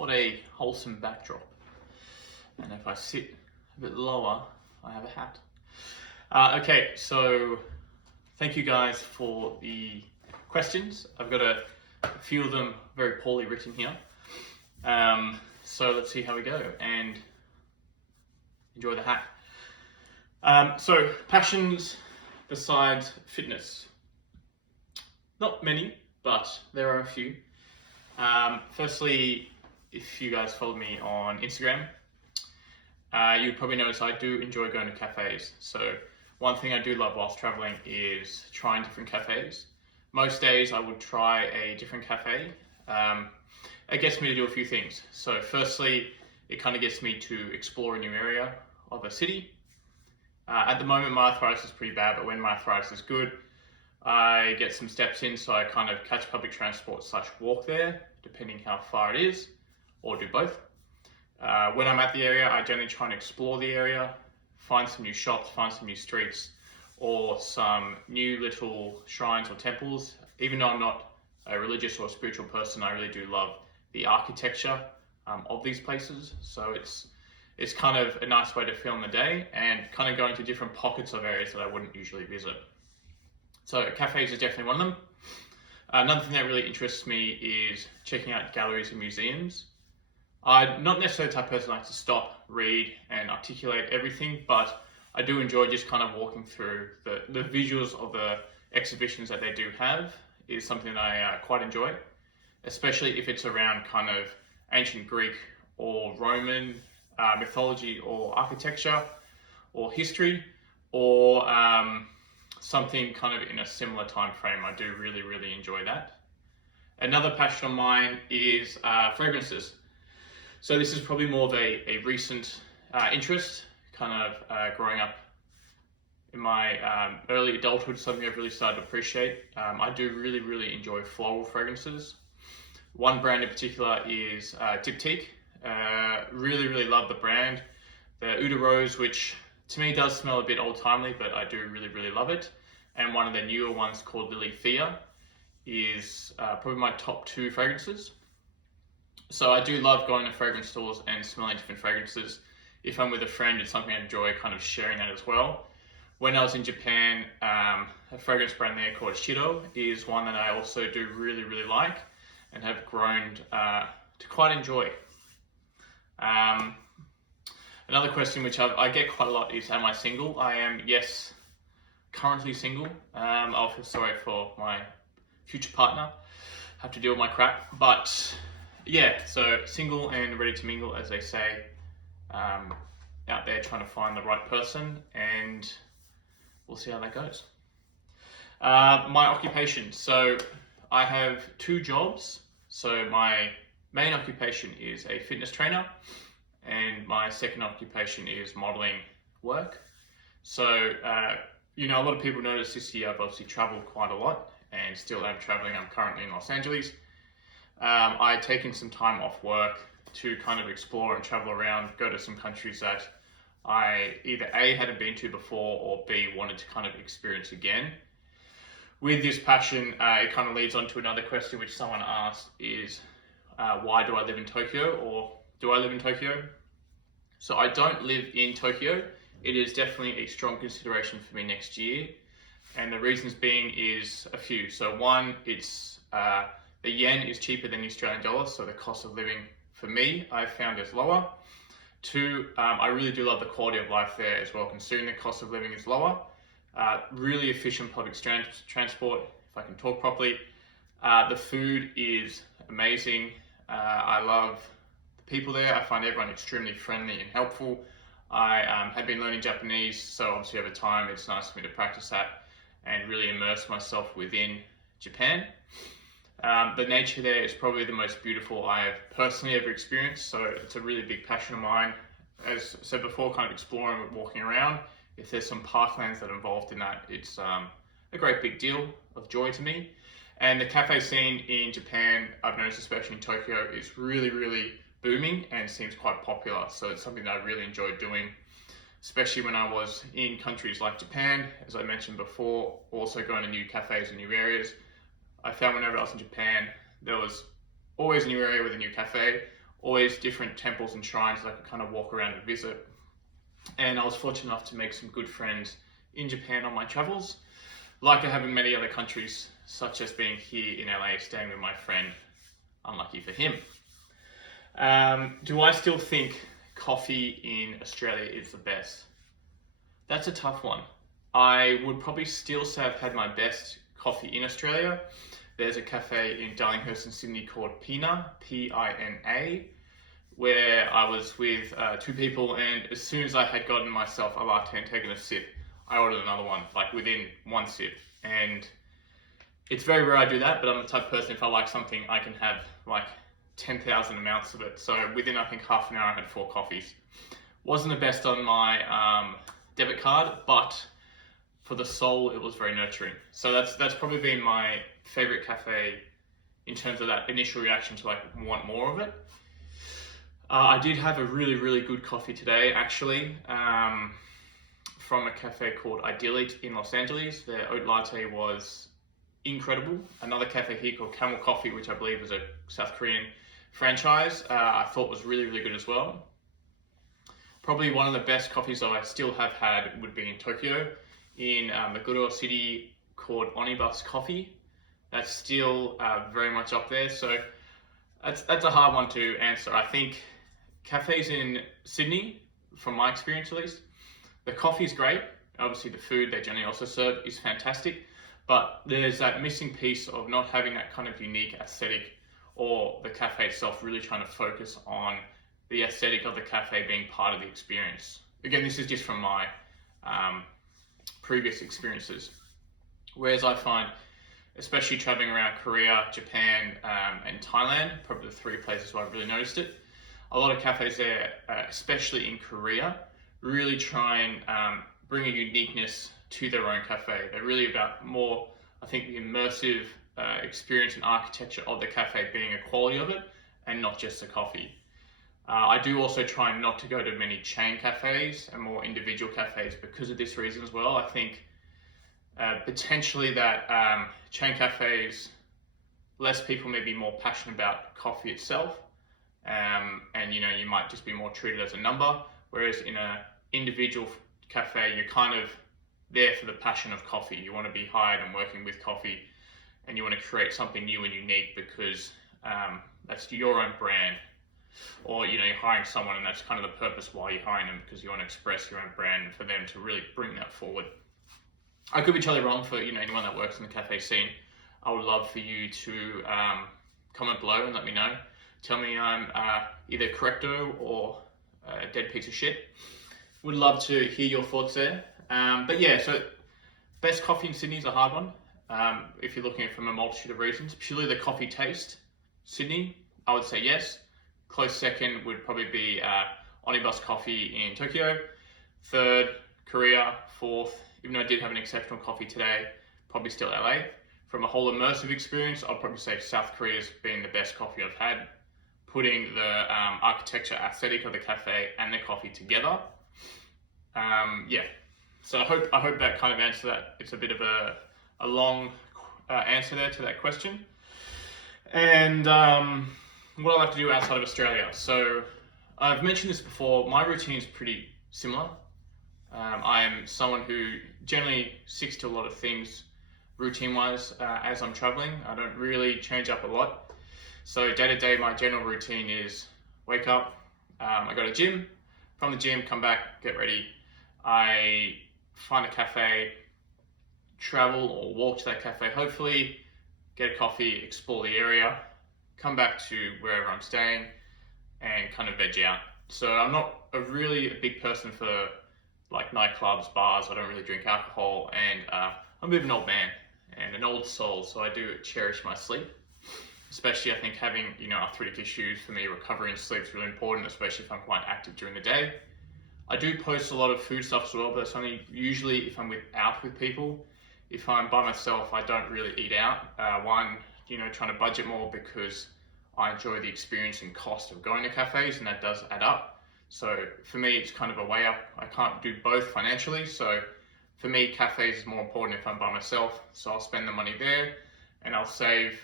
What a wholesome backdrop. And if I sit a bit lower, I have a hat. Okay, so thank you guys for the questions. I've got a few of them very poorly written here. So let's see how we go and enjoy the hat. So passions besides fitness. Not many, but there are a few. Firstly, if you guys follow me on Instagram, you'd probably notice I do enjoy going to cafes. So one thing I do love whilst traveling is trying different cafes. Most days I would try a different cafe. It gets me to do a few things. So firstly, it kind of gets me to explore a new area of a city. At the moment my arthritis is pretty bad, but when my arthritis is good, I get some steps in, so I kind of catch public transport / walk there, depending how far it is, or do both. When I'm at the area, I generally try and explore the area, find some new shops, find some new streets, or some new little shrines or temples. Even though I'm not a religious or spiritual person, I really do love the architecture of these places. So it's kind of a nice way to fill in the day and kind of going to different pockets of areas that I wouldn't usually visit. So cafes is definitely one of them. Another thing that really interests me is checking out galleries and museums. I'm not necessarily the type of person who likes to stop, read, and articulate everything, but I do enjoy just kind of walking through the visuals of the exhibitions that they do have is something that I quite enjoy, especially if it's around kind of ancient Greek or Roman mythology or architecture or history, or something kind of in a similar time frame. I do really enjoy that. Another passion of mine is fragrances. So this is probably more of a recent interest, kind of growing up in my early adulthood, something I've really started to appreciate. I do really enjoy floral fragrances. One brand in particular is Diptyque. Really love the brand. The Oud de Rose, which to me does smell a bit old-timely, but I do really love it. And one of the newer ones called Lily Thea is probably my top 2 fragrances. So I do love going to fragrance stores and smelling different fragrances. If I'm with a friend, it's something I enjoy kind of sharing that as well. When I was in Japan, a fragrance brand there called Shiro is one that I also do really like and have grown to quite enjoy. Another question which I get quite a lot is, am I single? I am, yes, currently single. I'll feel sorry for my future partner, have to deal with my crap, but yeah, so single and ready to mingle, as they say, out there trying to find the right person, and we'll see how that goes. My occupation, so I have 2 jobs. So my main occupation is a fitness trainer, and my second occupation is modeling work. So, a lot of people notice this year I've obviously traveled quite a lot and still am traveling. I'm currently in Los Angeles. I've taken some time off work to kind of explore and travel around, go to some countries that I either A, hadn't been to before, or B, wanted to kind of experience again. With this passion, it kind of leads on to another question which someone asked is, why do I live in Tokyo, or do I live in Tokyo? So I don't live in Tokyo. It is definitely a strong consideration for me next year. And the reasons being is a few. So one, it's the yen is cheaper than the Australian dollar, so the cost of living for me, I've found is lower. 2, I really do love the quality of life there as well, considering the cost of living is lower. Really efficient public transport, if I can talk properly. The food is amazing. I love the people there. I find everyone extremely friendly and helpful. I had been learning Japanese, so obviously over time it's nice for me to practice that and really immerse myself within Japan. The nature there is probably the most beautiful I have personally ever experienced, so it's a really big passion of mine. As I said before, kind of exploring and walking around. If there's some parklands that are involved in that, it's a great big deal of joy to me. And the cafe scene in Japan, I've noticed especially in Tokyo, is really booming and seems quite popular. So it's something that I really enjoyed doing, especially when I was in countries like Japan, as I mentioned before, also going to new cafes and new areas. I found whenever I was in Japan, there was always a new area with a new cafe, always different temples and shrines that I could kind of walk around and visit. And I was fortunate enough to make some good friends in Japan on my travels, like I have in many other countries, such as being here in LA, staying with my friend. Unlucky for him. Do I still think coffee in Australia is the best? That's a tough one. I would probably still say I've had my best coffee in Australia. There's a cafe in Darlinghurst in Sydney called Pina, P-I-N-A, where I was with two people, and as soon as I had gotten myself a latte and taken a sip, I ordered another one, like within one sip. And it's very rare I do that, but I'm the type of person, if I like something, I can have like 10,000 amounts of it. So within, I think, half an hour, I had 4 coffees. Wasn't the best on my debit card, but for the soul, it was very nurturing. So that's probably been my favorite cafe in terms of that initial reaction to like want more of it. I did have a really, really good coffee today, actually, from a cafe called Idyllic in Los Angeles. Their oat latte was incredible. Another cafe here called Camel Coffee, which I believe is a South Korean franchise, I thought was really, really good as well. Probably one of the best coffees that I still have had would be in Tokyo, in Meguro City, called Onibus Coffee. That's still very much up there. So that's a hard one to answer. I think cafes in Sydney, from my experience at least, the coffee is great. Obviously the food they generally also serve is fantastic, but there's that missing piece of not having that kind of unique aesthetic, or the cafe itself really trying to focus on the aesthetic of the cafe being part of the experience. Again, this is just from my previous experiences. Whereas I find, especially traveling around Korea, Japan, and Thailand, probably the 3 places where I've really noticed it, a lot of cafes there, especially in Korea, really try and bring a uniqueness to their own cafe. They're really about more, I think, the immersive experience and architecture of the cafe being a quality of it, and not just the coffee. I do also try not to go to many chain cafes and more individual cafes because of this reason as well. I think potentially that chain cafes, less people may be more passionate about coffee itself, and you might just be more treated as a number, whereas in an individual cafe, you're kind of there for the passion of coffee. You want to be hired and working with coffee, and you want to create something new and unique because that's your own brand. Or you're hiring someone, and that's kind of the purpose why you're hiring them, because you want to express your own brand and for them to really bring that forward. I could be totally wrong for anyone that works in the cafe scene. I would love for you to comment below and let me know. Tell me I'm either correcto or a dead piece of shit. Would love to hear your thoughts there. But yeah, so best coffee in Sydney is a hard one. If you're looking at it from a multitude of reasons, purely the coffee taste, Sydney, I would say yes. Close second would probably be Onibus Coffee in Tokyo. Third, Korea. Fourth, even though I did have an exceptional coffee today, probably still LA. From a whole immersive experience, I'd probably say South Korea's been the best coffee I've had. Putting the architecture aesthetic of the cafe and the coffee together. Yeah, so I hope that kind of answers that. It's a bit of a long answer there to that question. And what I like to do outside of Australia. So I've mentioned this before, my routine is pretty similar. I am someone who generally sticks to a lot of things routine-wise as I'm traveling. I don't really change up a lot. So day to day, my general routine is wake up, I go to the gym, from the gym, come back, get ready. I find a cafe, travel or walk to that cafe, hopefully, get a coffee, explore the area, come back to wherever I'm staying, and kind of veg out. So I'm not really a big person for like nightclubs, bars. I don't really drink alcohol, and I'm a bit of an old man and an old soul, so I do cherish my sleep. Especially, I think having arthritic issues, for me, recovery and sleep is really important, especially if I'm quite active during the day. I do post a lot of food stuff as well, but it's only usually if I'm out with people. If I'm by myself, I don't really eat out. One, trying to budget more because I enjoy the experience and cost of going to cafes, and that does add up. So for me, it's kind of a way up. I can't do both financially, so for me, cafes is more important if I'm by myself. So I'll spend the money there, and I'll save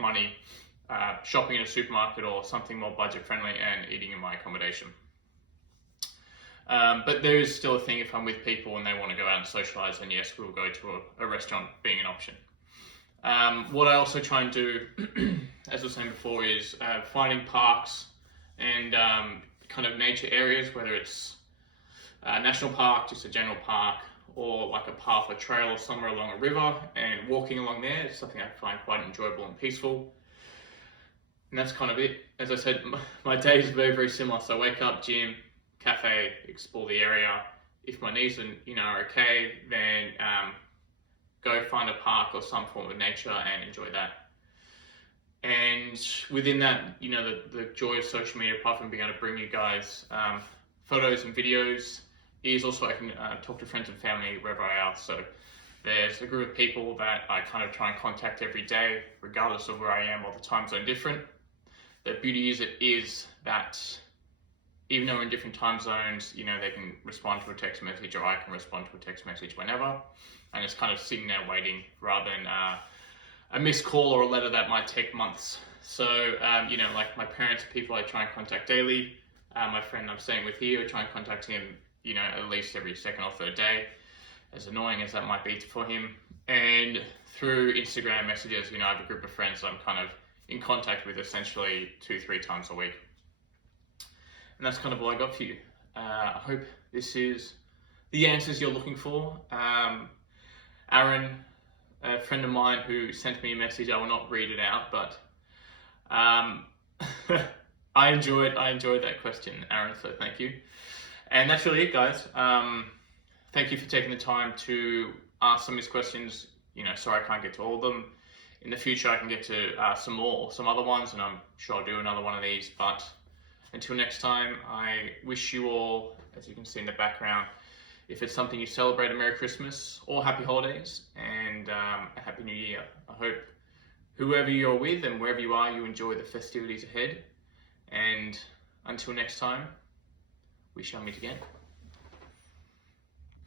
money shopping in a supermarket or something more budget friendly and eating in my accommodation. But there is still a thing if I'm with people and they want to go out and socialize, then yes, we'll go to a restaurant being an option. What I also try and do, as I was saying before, is finding parks and kind of nature areas, whether it's a national park, just a general park, or like a path or trail or somewhere along a river, and walking along there is something I find quite enjoyable and peaceful. And that's kind of it. As I said, my day is very, very similar. So I wake up, gym, cafe, explore the area. If my knees are okay, then go find a park or some form of nature and enjoy that. And within that, the joy of social media, apart from being able to bring you guys photos and videos, is also I can talk to friends and family wherever I are. So there's a group of people that I kind of try and contact every day, regardless of where I am or the time zone different. The beauty is that even though we're in different time zones, they can respond to a text message, or I can respond to a text message whenever. And it's kind of sitting there waiting rather than a missed call or a letter that might take months. So, like my parents, people I try and contact daily. My friend I'm staying with here, I try and contact him, at least every second or third day, as annoying as that might be for him. And through Instagram messages, I have a group of friends I'm kind of in contact with essentially 2-3 times a week. And that's kind of all I got for you. I hope this is the answers you're looking for. Aaron, a friend of mine who sent me a message, I will not read it out, but I enjoyed that question, Aaron, so thank you. And that's really it, guys. Thank you for taking the time to ask some of these questions. Sorry I can't get to all of them. In the future, I can get to some other ones, and I'm sure I'll do another one of these. But until next time, I wish you all, as you can see in the background, if it's something you celebrate, a Merry Christmas or Happy Holidays, and a Happy New Year. I hope whoever you're with and wherever you are, you enjoy the festivities ahead. And until next time, we shall meet again.